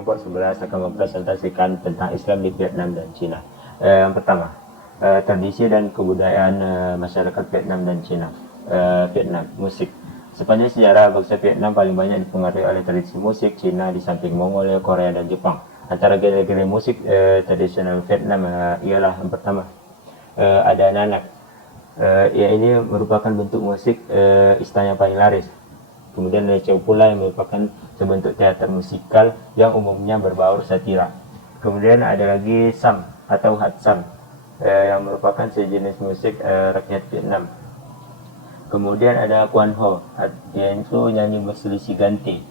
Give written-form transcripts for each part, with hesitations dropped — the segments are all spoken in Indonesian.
kelompok 11 akan mempresentasikan tentang Islam di Vietnam dan Cina. Yang pertama, tradisi dan kebudayaan masyarakat Vietnam dan Cina. Vietnam, musik. Sepanjang sejarah, bangsa Vietnam paling banyak dipengaruhi oleh tradisi musik Cina di samping Mongolia, Korea, dan Jepang. Antara genre musik tradisional Vietnam ialah yang pertama, ada nanak. Ya, ini merupakan bentuk musik istana yang paling laris. Kemudian ada Chow pula yang merupakan sebentuk teater musikal yang umumnya berbaur satira. Kemudian ada lagi Sam atau Hat Sam yang merupakan sejenis musik rakyat Vietnam. Kemudian ada Quan Ho, yaitu nyanyi berselisih ganti,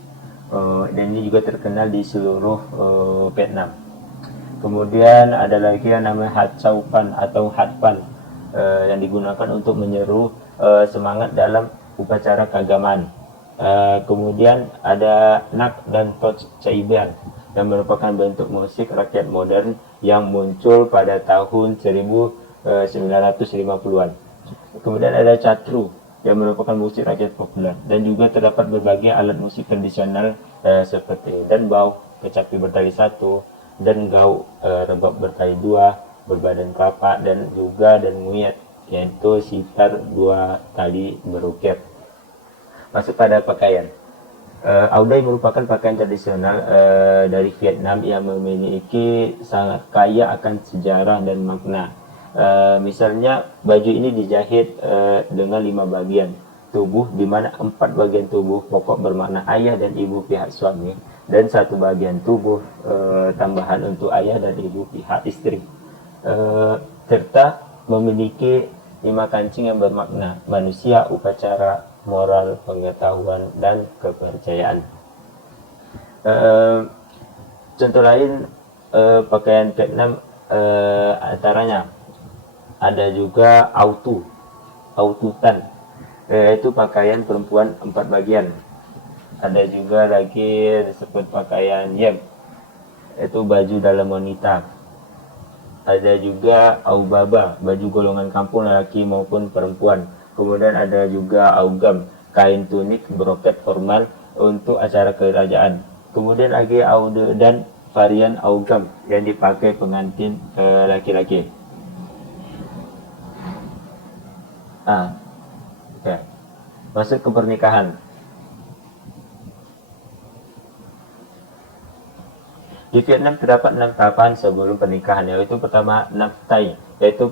dan ini juga terkenal di seluruh Vietnam. Kemudian ada lagi yang namanya Hat Chow Pan atau Hat Pan yang digunakan untuk menyeru semangat dalam upacara keagamaan. Kemudian ada Nak dan Toch Chai Bian yang merupakan bentuk musik rakyat modern yang muncul pada tahun 1950-an. Kemudian ada Chatru yang merupakan musik rakyat populer, dan juga terdapat berbagai alat musik tradisional seperti danbau, kecapi bertali satu, dan gau, rebab bertali dua, berbadan kelapa, dan juga dan nguyat, yaitu sitar dua tali berukir. Masuk pada pakaian. Audai merupakan pakaian tradisional dari Vietnam yang memiliki sangat kaya akan sejarah dan makna. Misalnya baju ini dijahit dengan 5 bagian tubuh, di mana 4 bagian tubuh pokok bermakna ayah dan ibu pihak suami, dan 1 bagian tubuh tambahan untuk ayah dan ibu pihak istri, serta memiliki 5 kancing yang bermakna manusia, upacara, moral, pengetahuan, dan kepercayaan. Contoh lain pakaian Vietnam antaranya ada juga aututan, yaitu pakaian perempuan 4 bagian. Ada juga lagi disebut pakaian yem, yaitu baju dalam wanita. Ada juga aubaba, baju golongan kampung lelaki maupun perempuan. Kemudian ada juga augam, kain tunik broket formal untuk acara kerajaan. Kemudian lagi aude dan varian augam yang dipakai pengantin laki-laki. Ya. Masuk ke pernikahan. Di Vietnam terdapat 6 tahapan sebelum pernikahan, yaitu pertama Nap Tai, yaitu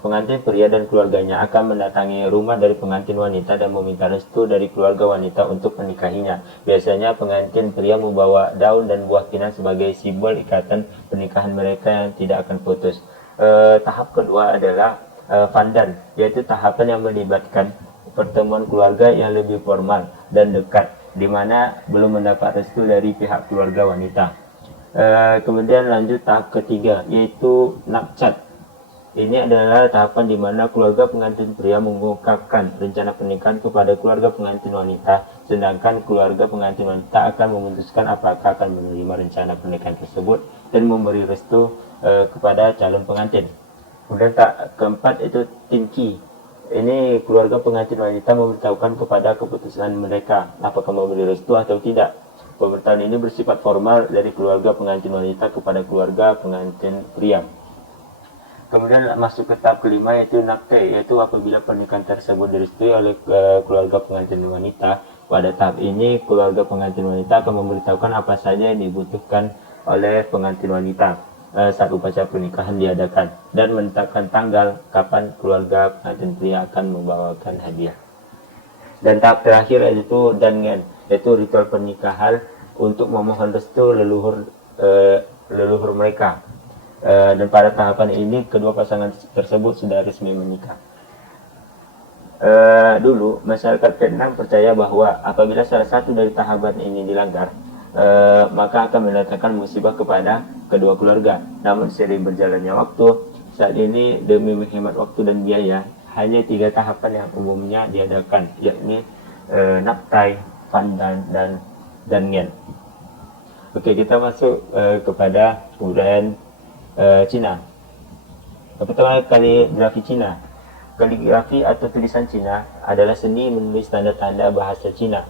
pengantin pria dan keluarganya akan mendatangi rumah dari pengantin wanita dan meminta restu dari keluarga wanita untuk menikahinya. Biasanya pengantin pria membawa daun dan buah pinang sebagai simbol ikatan pernikahan mereka yang tidak akan putus. Tahap kedua adalah Pandan, yaitu tahapan yang melibatkan pertemuan keluarga yang lebih formal dan dekat, di mana belum mendapat restu dari pihak keluarga wanita. Kemudian lanjut tahap ketiga, yaitu Nakcat. Ini adalah tahapan di mana keluarga pengantin pria mengungkapkan rencana pernikahan kepada keluarga pengantin wanita, sedangkan keluarga pengantin wanita akan memutuskan apakah akan menerima rencana pernikahan tersebut dan memberi restu kepada calon pengantin. Kemudian tahap keempat itu Tinki. Ini keluarga pengantin wanita memberitahukan kepada keputusan mereka apakah memberi restu atau tidak. Pemberitahuan ini bersifat formal dari keluarga pengantin wanita kepada keluarga pengantin pria. Kemudian masuk ke tahap kelima, yaitu Nakte, yaitu apabila pernikahan tersebut direstui oleh keluarga pengantin wanita. Pada tahap ini keluarga pengantin wanita akan memberitahukan apa saja yang dibutuhkan oleh pengantin wanita saat upacara pernikahan diadakan, dan menetapkan tanggal kapan keluarga pengantin pria akan membawakan hadiah. Dan tahap terakhir yaitu Dangen, yaitu ritual pernikahan untuk memohon restu leluhur mereka. Dan pada tahapan ini kedua pasangan tersebut sudah resmi menikah. Dulu masyarakat Vietnam percaya bahwa apabila salah satu dari tahapan ini dilanggar, maka akan mendatangkan musibah kepada kedua keluarga. Namun seiring berjalannya waktu, saat ini demi menghemat waktu dan biaya, hanya 3 tahapan yang umumnya diadakan, yakni Nap Tai, Pandan, dan Dangen. Oke, kita masuk kepada kebudayaan Cina. Pertama, kaligrafi Cina. Kaligrafi atau tulisan Cina adalah seni menulis tanda-tanda bahasa Cina.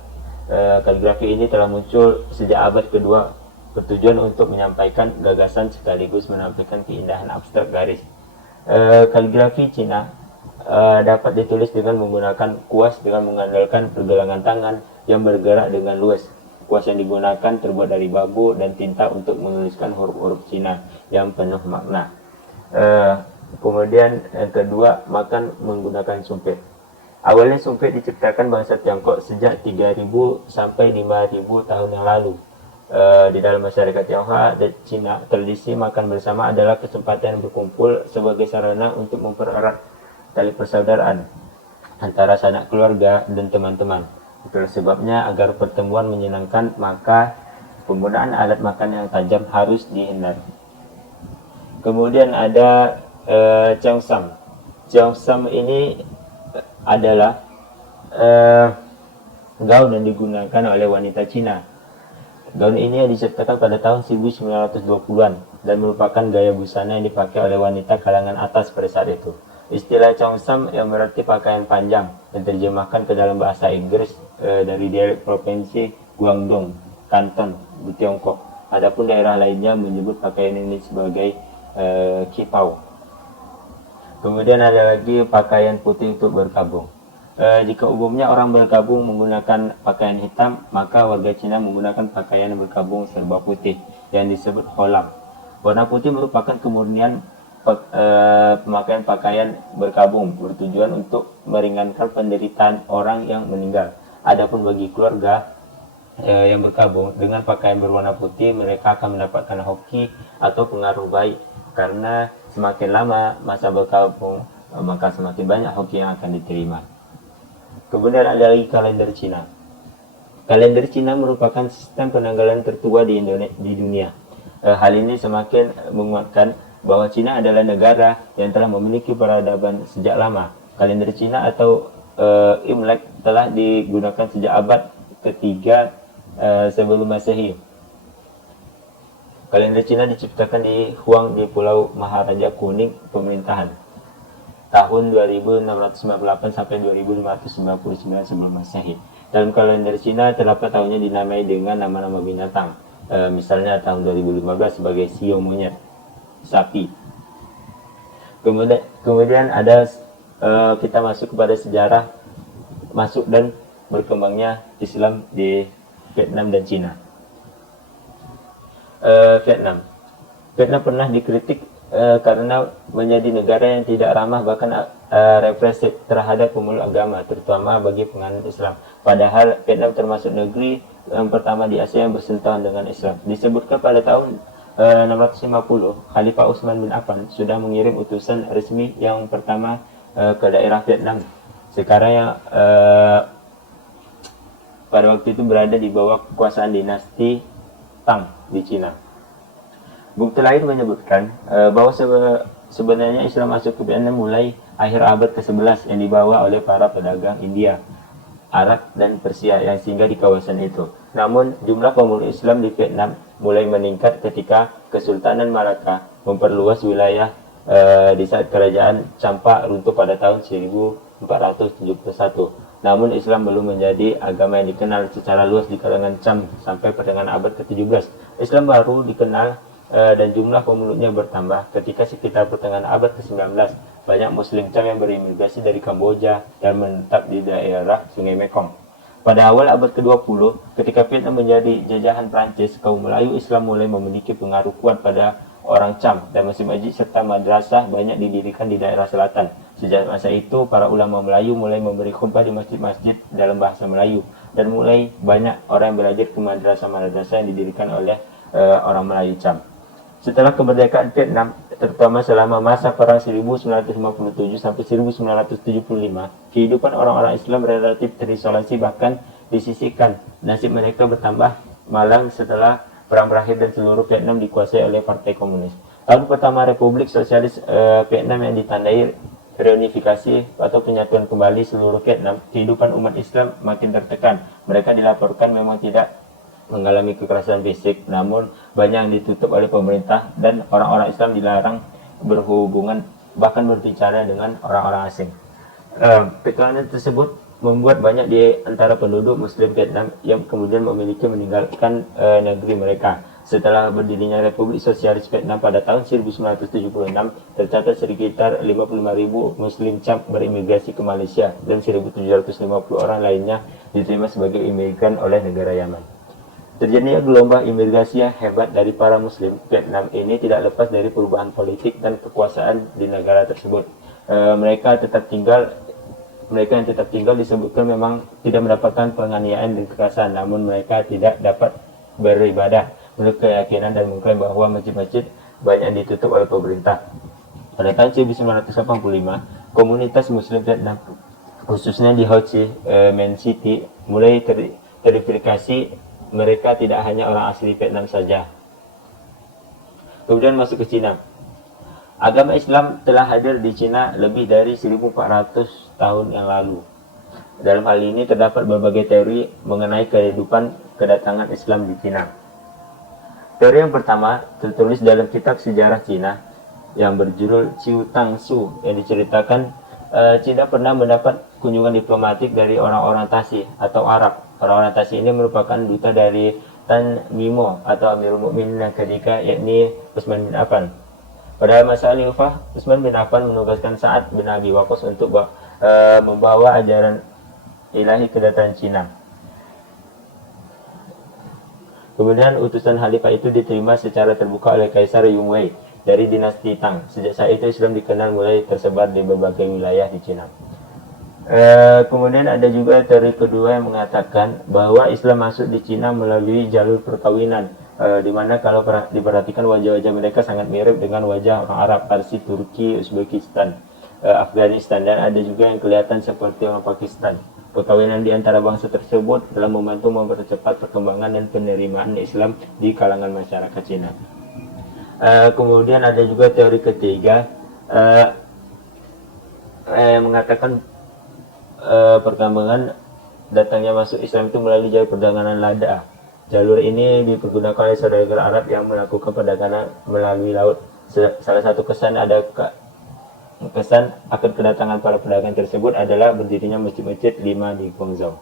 Kaligrafi ini telah muncul sejak abad kedua bertujuan untuk menyampaikan gagasan sekaligus menampilkan keindahan abstrak garis. Kaligrafi Cina dapat ditulis dengan menggunakan kuas dengan mengandalkan pergelangan tangan yang bergerak dengan luas. Kuas yang digunakan terbuat dari bambu dan tinta untuk menuliskan huruf-huruf Cina yang penuh makna. Kemudian yang kedua, makan menggunakan sumpit. Awalnya sumpit diciptakan bangsa Tiongkok sejak 3000 sampai 5000 tahun yang lalu. Di dalam masyarakat Tionghoa dan Cina, tradisi makan bersama adalah kesempatan berkumpul sebagai sarana untuk mempererat tali persaudaraan antara sanak keluarga dan teman-teman. Itulah sebabnya agar pertemuan menyenangkan, maka penggunaan alat makan yang tajam harus dihindari. Kemudian ada Cheongsam. Cheongsam ini adalah gaun yang digunakan oleh wanita Cina. Gaun ini diciptakan pada tahun 1920-an dan merupakan gaya busana yang dipakai oleh wanita kalangan atas pada saat itu. Istilah Cheongsam yang berarti pakaian panjang dan terjemahkan ke dalam bahasa Inggris dari dialek provinsi Guangdong, Kanton di Tiongkok. Adapun daerah lainnya menyebut pakaian ini sebagai kipau. Kemudian ada lagi pakaian putih untuk berkabung. Jika umumnya orang berkabung menggunakan pakaian hitam, maka warga Cina menggunakan pakaian berkabung serba putih yang disebut holam. Warna putih merupakan kemurnian pemakaian pakaian berkabung bertujuan untuk meringankan penderitaan orang yang meninggal. Adapun bagi keluarga yang berkabung dengan pakaian berwarna putih, mereka akan mendapatkan hoki atau pengaruh baik, karena semakin lama masa berkabung maka semakin banyak hoki yang akan diterima. Kemudian ada lagi kalender Cina. Kalender Cina merupakan sistem penanggalan tertua di dunia. Hal ini semakin menguatkan bahwa Cina adalah negara yang telah memiliki peradaban sejak lama. Kalender Cina atau Imlek telah digunakan sejak abad ketiga sebelum Masehi. Kalender Cina diciptakan di Huang di Pulau Maharaja Kuning pemerintahan tahun 2698 sampai 2599 sebelum Masehi. Dalam kalender Cina terdapat tahunnya dinamai dengan nama-nama binatang. Misalnya tahun 2015 sebagai Sio monyet, sapi. Kemudian ada kita masuk kepada sejarah masuk dan berkembangnya Islam di Vietnam dan Cina. Vietnam pernah dikritik karena menjadi negara yang tidak ramah bahkan represif terhadap pemeluk agama, terutama bagi penganut Islam. Padahal Vietnam termasuk negeri yang pertama di Asia yang bersentuhan dengan Islam. Disebutkan pada tahun 650, Khalifah Utsman bin Affan sudah mengirim utusan resmi yang pertama ke daerah Vietnam. Sekarang yang pada waktu itu berada di bawah kekuasaan dinasti Tang di Cina. Bukti lain menyebutkan bahwa sebenarnya Islam masuk ke Vietnam mulai akhir abad ke-11 yang dibawa oleh para pedagang India, Arab, dan Persia yang singgah di kawasan itu. Namun, jumlah pemeluk Islam di Vietnam mulai meningkat ketika Kesultanan Malacca memperluas wilayah di saat kerajaan Champa runtuh pada tahun 1471. Namun, Islam belum menjadi agama yang dikenal secara luas di kalangan Cham sampai pertengahan abad ke-17. Islam baru dikenal dan jumlah pemeluknya bertambah ketika sekitar pertengahan abad ke-19 banyak Muslim Cham yang berimigrasi dari Kamboja dan menetap di daerah Sungai Mekong. Pada awal abad ke-20, ketika Vietnam menjadi jajahan Prancis, kaum Melayu Islam mulai memiliki pengaruh kuat pada orang Cham dan masjid-masjid serta madrasah banyak didirikan di daerah selatan. Sejak masa itu, para ulama Melayu mulai memberi khutbah di masjid-masjid dalam bahasa Melayu dan mulai banyak orang yang belajar ke madrasah-madrasah yang didirikan oleh orang Melayu Cham. Setelah kemerdekaan Vietnam, terutama selama masa perang 1957 sampai 1975, kehidupan orang-orang Islam relatif terisolasi bahkan disisihkan. Nasib mereka bertambah malang setelah perang berakhir dan seluruh Vietnam dikuasai oleh Partai Komunis. Tahun pertama Republik Sosialis Vietnam yang ditandai reunifikasi atau penyatuan kembali seluruh Vietnam, kehidupan umat Islam makin tertekan. Mereka dilaporkan memang tidak mengalami kekerasan fisik, namun banyak yang ditutup oleh pemerintah dan orang-orang Islam dilarang berhubungan bahkan berbicara dengan orang-orang asing. Tekanan tersebut membuat banyak di antara penduduk Muslim Vietnam yang kemudian memiliki meninggalkan negeri mereka. Setelah berdirinya Republik Sosialis Vietnam pada tahun 1976, tercatat sekitar 55.000 Muslim Cham berimigrasi ke Malaysia dan 1.750 orang lainnya diterima sebagai imigran oleh negara Yaman. Terjadinya gelombang imigrasi yang hebat dari para Muslim Vietnam ini tidak lepas dari perubahan politik dan kekuasaan di negara tersebut. Mereka yang tetap tinggal disebutkan memang tidak mendapatkan penganiayaan dan kekerasan, namun mereka tidak dapat beribadah menurut keyakinan dan mengklaim bahwa masjid-masjid banyak ditutup oleh pemerintah. Pada tahun 1985, komunitas Muslim Vietnam, khususnya di Ho Chi Minh City, mulai terverifikasi mereka tidak hanya orang asli Vietnam saja. Kemudian masuk ke Cina. Agama Islam telah hadir di Cina lebih dari 1.400 tahun yang lalu. Dalam hal ini terdapat berbagai teori mengenai kehidupan kedatangan Islam di Cina. Teori yang pertama tertulis dalam kitab sejarah Cina yang berjudul Ciu Tang Su, yang diceritakan Cina pernah mendapat kunjungan diplomatik dari orang-orang Tasik atau Arab. Orang-orang Tasik ini merupakan duta dari Tan Mimo atau Amirul Mukminin yang ketika, yakni Utsman bin Affan. Pada masa Khalifah, Utsman bin Affan menugaskan Sa'ad bin Abi Waqqas untuk membawa ajaran ilahi ke dataran Cina. Kemudian utusan Khalifah itu diterima secara terbuka oleh Kaisar Yongwei dari dinasti Tang. Sejak saat itu Islam dikenal mulai tersebar di berbagai wilayah di Cina. Kemudian ada juga teori kedua yang mengatakan bahwa Islam masuk di Cina melalui jalur perkawinan, di mana kalau diperhatikan wajah-wajah mereka sangat mirip dengan wajah orang Arab, Parsi, Turki, Uzbekistan, Afghanistan, dan ada juga yang kelihatan seperti orang Pakistan. Perkawinan di antara bangsa tersebut telah membantu mempercepat perkembangan dan penerimaan Islam di kalangan masyarakat Cina. Kemudian ada juga teori ketiga yang mengatakan perkembangan datangnya masuk Islam itu melalui jalur perdagangan lada. Jalur ini dipergunakan oleh saudagar Arab yang melakukan perdagangan melalui laut. Salah satu kesan akan kedatangan para pedagang tersebut adalah berdirinya masjid-masjid 5 di Guangzhou.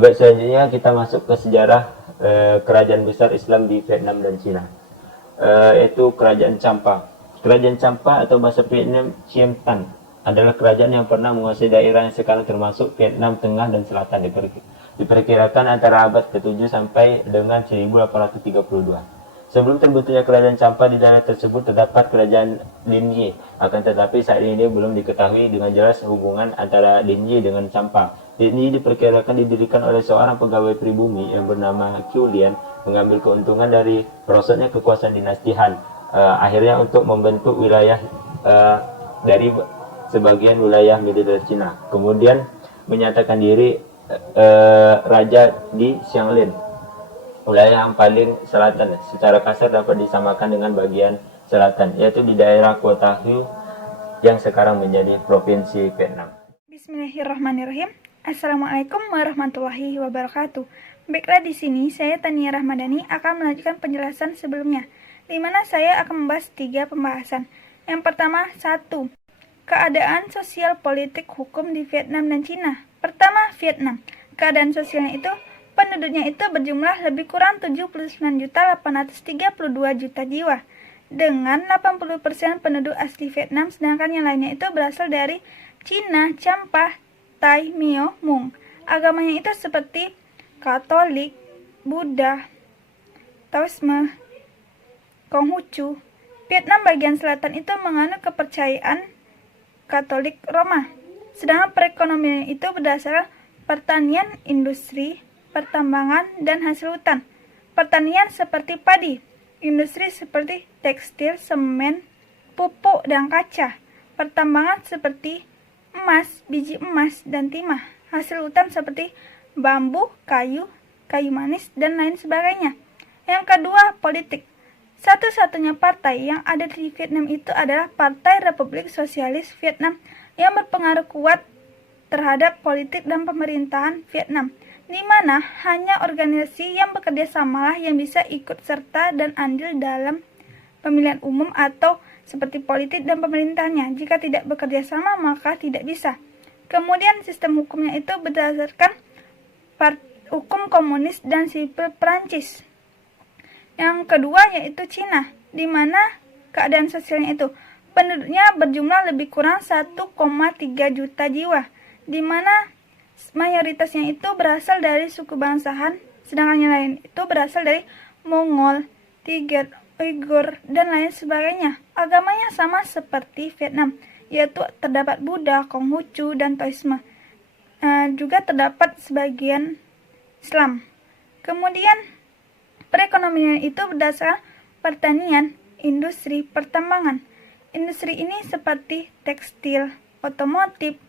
Baik, selanjutnya kita masuk ke sejarah kerajaan besar Islam di Vietnam dan Cina, yaitu Kerajaan Champa. Kerajaan Champa atau bahasa Vietnam Chiem Tan adalah kerajaan yang pernah menguasai daerah yang sekarang termasuk Vietnam Tengah dan Selatan. Diperkirakan antara abad ke-7 sampai dengan 1832. Sebelum terbentuknya kerajaan Champa, di daerah tersebut terdapat kerajaan Lin Yi. Akan tetapi saat ini belum diketahui dengan jelas hubungan antara Lin Yi dengan Champa. Lin Yi diperkirakan didirikan oleh seorang pegawai pribumi yang bernama Qiu Lian, mengambil keuntungan dari merosotnya kekuasaan dinasti Han. Akhirnya untuk membentuk wilayah dari sebagian wilayah militer Cina. Kemudian menyatakan diri raja di Xianglin, wilayah yang paling selatan. Secara kasar dapat disamakan dengan bagian selatan, yaitu di daerah kota Hue yang sekarang menjadi provinsi Vietnam. Bismillahirrahmanirrahim. Assalamualaikum warahmatullahi wabarakatuh. Baiklah, di sini saya Tania Rahmadani akan melanjutkan penjelasan sebelumnya, di mana saya akan membahas 3 pembahasan. Yang pertama, 1. Keadaan sosial politik hukum di Vietnam dan Cina. Pertama, Vietnam. Keadaan sosialnya itu, penduduknya itu berjumlah lebih kurang 79.832 juta jiwa, dengan 80% penduduk asli Vietnam, sedangkan yang lainnya itu berasal dari Cina, Champa, Thai, Mio, Hmong. Agamanya itu seperti Katolik, Buddha, Taoisme, Konghucu. Vietnam bagian selatan itu menganut kepercayaan Katolik Roma, sedangkan perekonomian itu berdasarkan pertanian, industri, pertambangan, dan hasil hutan. Pertanian seperti padi, industri seperti tekstil, semen, pupuk, dan kaca. Pertambangan seperti emas, biji emas, dan timah. Hasil hutan seperti bambu, kayu, kayu manis, dan lain sebagainya. Yang kedua, politik. Satu-satunya partai yang ada di Vietnam itu adalah Partai Republik Sosialis Vietnam yang berpengaruh kuat terhadap politik dan pemerintahan Vietnam, di mana hanya organisasi yang bekerja samalah yang bisa ikut serta dan andil dalam pemilihan umum atau seperti politik dan pemerintahnya. Jika tidak bekerja sama, maka tidak bisa. Kemudian sistem hukumnya itu berdasarkan hukum komunis dan sipil Perancis. Yang kedua yaitu Cina, di mana keadaan sosialnya itu penduduknya berjumlah lebih kurang 1,3 juta jiwa, di mana mayoritasnya itu berasal dari suku bangsa Han, sedangkan yang lain itu berasal dari Mongol, Tiger, Uighur, dan lain sebagainya. Agamanya sama seperti Vietnam, yaitu terdapat Buddha, Konghucu, dan Taoisme. Juga terdapat sebagian Islam. Kemudian perekonomian itu berdasarkan pertanian, industri, pertambangan. Industri ini seperti tekstil, otomotif.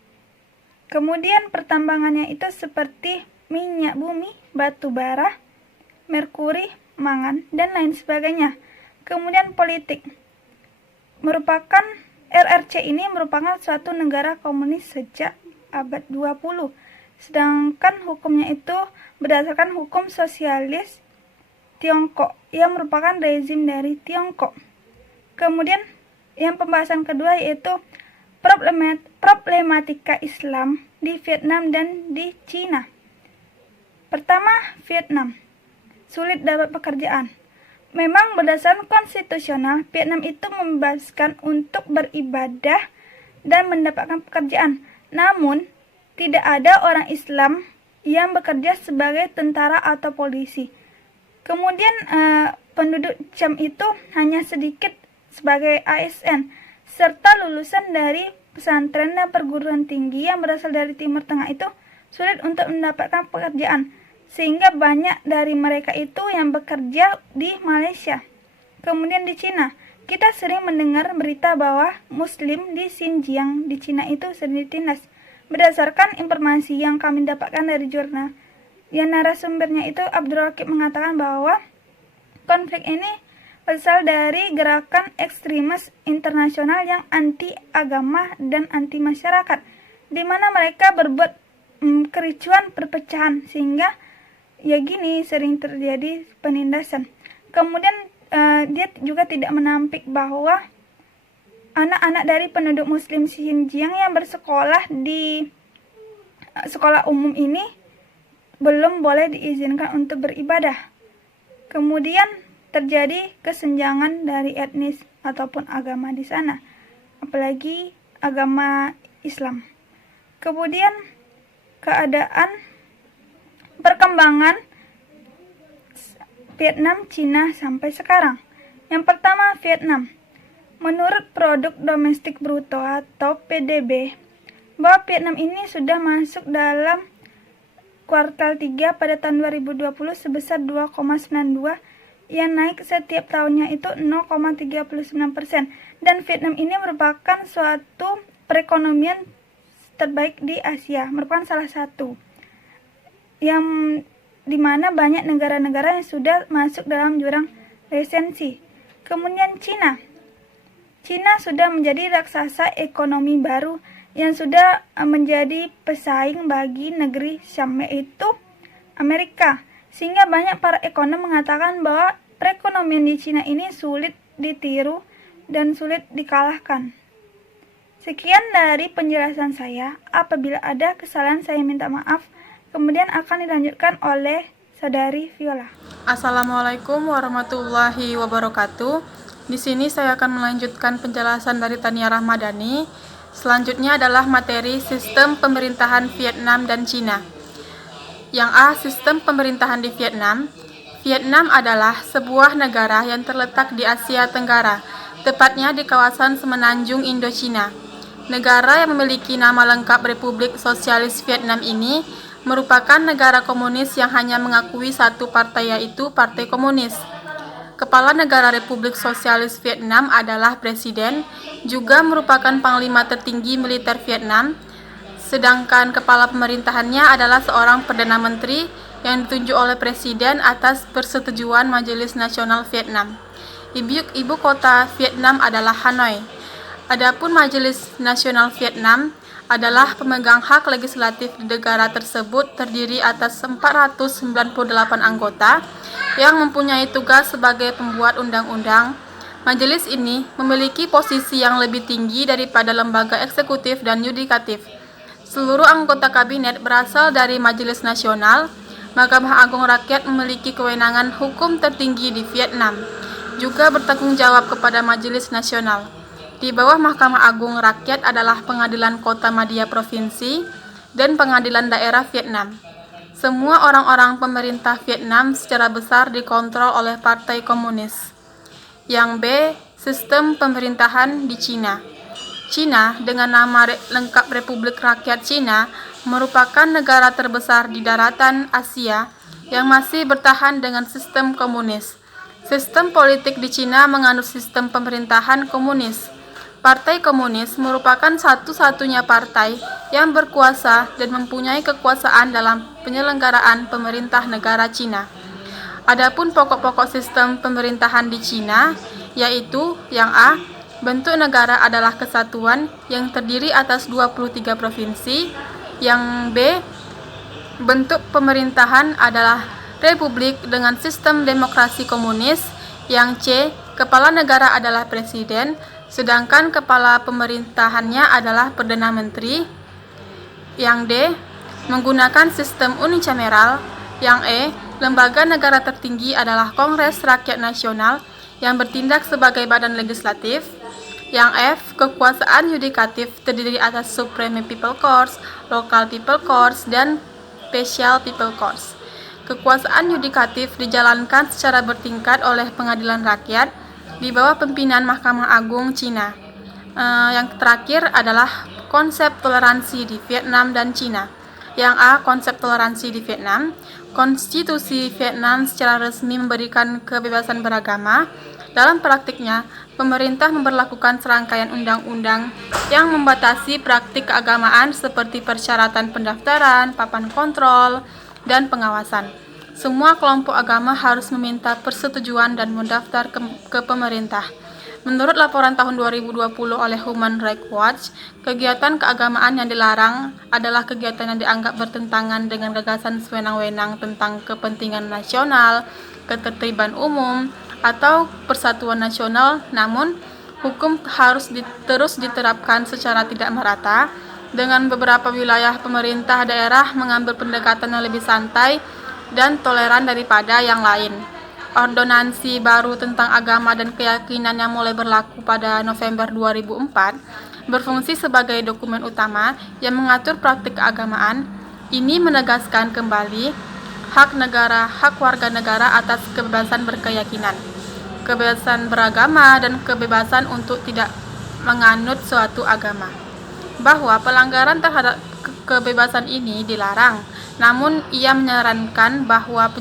Kemudian pertambangannya itu seperti minyak bumi, batu bara, merkuri, mangan, dan lain sebagainya. Kemudian politik. RRC ini merupakan suatu negara komunis sejak abad 20. Sedangkan hukumnya itu berdasarkan hukum sosialis Tiongkok yang merupakan rezim dari Tiongkok. Kemudian yang pembahasan kedua yaitu problematika Islam di Vietnam dan di Cina. Pertama, Vietnam. Sulit dapat pekerjaan. Memang berdasarkan konstitusional, Vietnam itu membebaskan untuk beribadah dan mendapatkan pekerjaan. Namun, tidak ada orang Islam yang bekerja sebagai tentara atau polisi. Kemudian penduduk CAM itu hanya sedikit sebagai ASN, serta lulusan dari pesantren dan perguruan tinggi yang berasal dari Timur Tengah itu sulit untuk mendapatkan pekerjaan, sehingga banyak dari mereka itu yang bekerja di Malaysia. Kemudian di Cina, kita sering mendengar berita bahwa Muslim di Xinjiang di Cina itu sering ditindas. Berdasarkan informasi yang kami dapatkan dari jurnal, yang narasumbernya itu Abdul Rakib mengatakan bahwa konflik ini berasal dari gerakan ekstremis internasional yang anti agama dan anti masyarakat, di mana mereka berbuat kericuan perpecahan, sehingga ya gini sering terjadi penindasan. Kemudian dia juga tidak menampik bahwa anak-anak dari penduduk Muslim Xinjiang yang bersekolah di sekolah umum ini belum boleh diizinkan untuk beribadah. Kemudian terjadi kesenjangan dari etnis ataupun agama di sana, apalagi agama Islam. Kemudian keadaan perkembangan Vietnam, Cina sampai sekarang. Yang pertama, Vietnam. Menurut produk domestik bruto atau PDB, bahwa Vietnam ini sudah masuk dalam kuartal 3 pada tahun 2020 sebesar 2,92 yang naik setiap tahunnya itu 0,39%. Dan Vietnam ini merupakan suatu perekonomian terbaik di Asia, merupakan salah satu yang dimana banyak negara-negara yang sudah masuk dalam jurang resensi. Kemudian Cina sudah menjadi raksasa ekonomi baru yang sudah menjadi pesaing bagi negeri Syam, yaitu Amerika, sehingga banyak para ekonom mengatakan bahwa perekonomian di Cina ini sulit ditiru dan sulit dikalahkan. Sekian dari penjelasan saya. Apabila ada kesalahan saya minta maaf. Kemudian akan dilanjutkan oleh Saudari Viola. Assalamualaikum warahmatullahi wabarakatuh. Di sini saya akan melanjutkan penjelasan dari Tania Rahmadani. Selanjutnya adalah materi sistem pemerintahan Vietnam dan Cina. Yang A, sistem pemerintahan di Vietnam. Vietnam adalah sebuah negara yang terletak di Asia Tenggara, tepatnya di kawasan semenanjung Indochina. Negara yang memiliki nama lengkap Republik Sosialis Vietnam ini merupakan negara komunis yang hanya mengakui satu partai, yaitu Partai Komunis. Kepala negara Republik Sosialis Vietnam adalah Presiden, juga merupakan panglima tertinggi militer Vietnam, sedangkan kepala pemerintahannya adalah seorang Perdana Menteri yang ditunjuk oleh Presiden atas persetujuan Majelis Nasional Vietnam. Ibu kota Vietnam adalah Hanoi. Adapun Majelis Nasional Vietnam adalah pemegang hak legislatif di negara tersebut, terdiri atas 498 anggota yang mempunyai tugas sebagai pembuat undang-undang. Majelis ini memiliki posisi yang lebih tinggi daripada lembaga eksekutif dan yudikatif. Seluruh anggota kabinet berasal dari Majelis Nasional. Mahkamah Agung Rakyat memiliki kewenangan hukum tertinggi di Vietnam, juga bertanggung jawab kepada Majelis Nasional. Di bawah Mahkamah Agung Rakyat adalah Pengadilan Kota Madhya Provinsi dan Pengadilan Daerah Vietnam. Semua orang-orang pemerintah Vietnam secara besar dikontrol oleh Partai Komunis. Yang B. Sistem pemerintahan di Cina. Cina dengan nama lengkap Republik Rakyat Cina merupakan negara terbesar di daratan Asia yang masih bertahan dengan sistem komunis. Sistem politik di Cina menganut sistem pemerintahan komunis. Partai Komunis merupakan satu-satunya partai yang berkuasa dan mempunyai kekuasaan dalam penyelenggaraan pemerintah negara Cina. Adapun pokok-pokok sistem pemerintahan di Cina, yaitu yang A. Bentuk negara adalah kesatuan yang terdiri atas 23 provinsi. Yang B. Bentuk pemerintahan adalah republik dengan sistem demokrasi komunis. Yang C. Kepala negara adalah presiden, sedangkan kepala pemerintahannya adalah Perdana Menteri. Yang D. Menggunakan sistem unicameral. Yang E. Lembaga negara tertinggi adalah Kongres Rakyat Nasional yang bertindak sebagai badan legislatif. Yang F. Kekuasaan yudikatif terdiri atas Supreme People Courts, Local People Courts, dan Special People Courts. Kekuasaan yudikatif dijalankan secara bertingkat oleh Pengadilan Rakyat di bawah pimpinan Mahkamah Agung Cina. Yang terakhir adalah konsep toleransi di Vietnam dan Cina. Yang A. Konsep toleransi di Vietnam. Konstitusi Vietnam secara resmi memberikan kebebasan beragama. Dalam praktiknya, pemerintah memberlakukan serangkaian undang-undang yang membatasi praktik keagamaan seperti persyaratan pendaftaran, papan kontrol, dan pengawasan. Semua kelompok agama harus meminta persetujuan dan mendaftar ke pemerintah. Menurut laporan tahun 2020 oleh Human Rights Watch, kegiatan keagamaan yang dilarang adalah kegiatan yang dianggap bertentangan dengan gagasan sewenang-wenang tentang kepentingan nasional, ketertiban umum, atau persatuan nasional. Namun, hukum harus terus diterapkan secara tidak merata. Dengan beberapa wilayah pemerintah daerah mengambil pendekatan yang lebih santai dan toleran daripada yang lain. Ordonansi baru tentang agama dan keyakinan yang mulai berlaku pada November 2004 berfungsi sebagai dokumen utama yang mengatur praktik keagamaan. Ini menegaskan kembali hak warga negara atas kebebasan berkeyakinan, kebebasan beragama, dan kebebasan untuk tidak menganut suatu agama. Bahwa pelanggaran terhadap kebebasan ini dilarang, namun ia menyarankan bahwa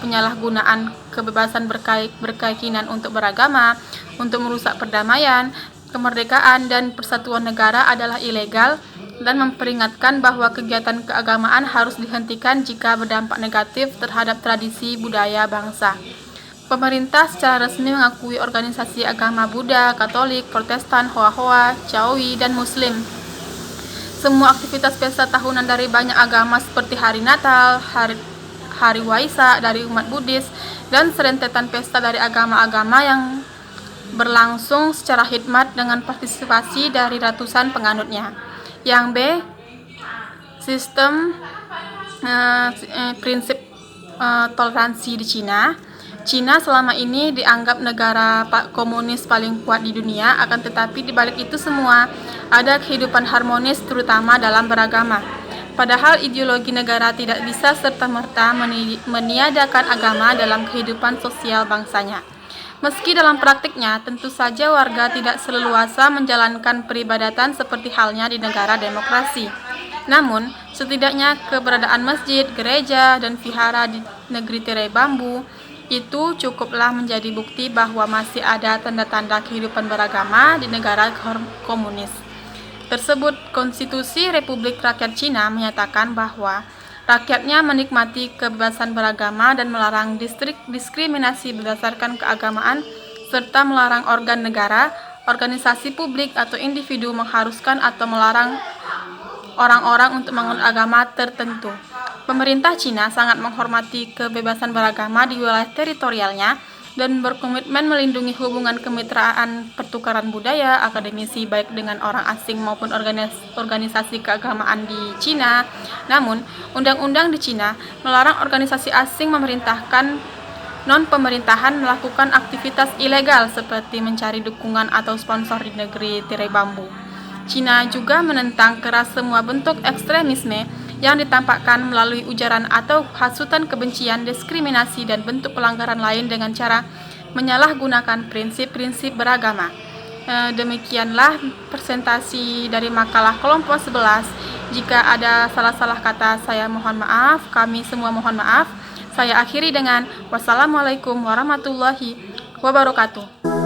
penyalahgunaan kebebasan berkeyakinan untuk beragama, untuk merusak perdamaian, kemerdekaan, dan persatuan negara adalah ilegal, dan memperingatkan bahwa kegiatan keagamaan harus dihentikan jika berdampak negatif terhadap tradisi budaya bangsa. Pemerintah secara resmi mengakui organisasi agama Buddha, Katolik, Protestan, Hoa-Hoa, Chaowi, dan Muslim. Semua aktivitas pesta tahunan dari banyak agama seperti Hari Natal, Hari Waisak dari umat Buddhis, dan serentetan pesta dari agama-agama yang berlangsung secara khidmat dengan partisipasi dari ratusan penganutnya. Yang B. Sistem prinsip toleransi di Cina. Cina selama ini dianggap negara komunis paling kuat di dunia, akan tetapi di balik itu semua ada kehidupan harmonis terutama dalam beragama. Padahal ideologi negara tidak bisa serta-merta meniadakan agama dalam kehidupan sosial bangsanya. Meski dalam praktiknya, tentu saja warga tidak seleluasa menjalankan peribadatan seperti halnya di negara demokrasi. Namun, setidaknya keberadaan masjid, gereja, dan vihara di negeri tirai bambu itu cukuplah menjadi bukti bahwa masih ada tanda-tanda kehidupan beragama di negara komunis tersebut. Konstitusi Republik Rakyat Cina menyatakan bahwa rakyatnya menikmati kebebasan beragama dan melarang diskriminasi berdasarkan keagamaan, serta melarang organ negara, organisasi publik, atau individu mengharuskan atau melarang orang-orang untuk menganut agama tertentu. Pemerintah Cina sangat menghormati kebebasan beragama di wilayah teritorialnya dan berkomitmen melindungi hubungan kemitraan pertukaran budaya akademisi baik dengan orang asing maupun organisasi keagamaan di Cina. Namun, undang-undang di Cina melarang organisasi asing memerintahkan non-pemerintahan melakukan aktivitas ilegal seperti mencari dukungan atau sponsor di negeri tirai bambu. Cina juga menentang keras semua bentuk ekstremisme yang ditampakkan melalui ujaran atau hasutan kebencian, diskriminasi, dan bentuk pelanggaran lain dengan cara menyalahgunakan prinsip-prinsip beragama. Demikianlah presentasi dari makalah kelompok 11. Jika ada salah-salah kata, saya mohon maaf, kami semua mohon maaf. Saya akhiri dengan wassalamualaikum warahmatullahi wabarakatuh.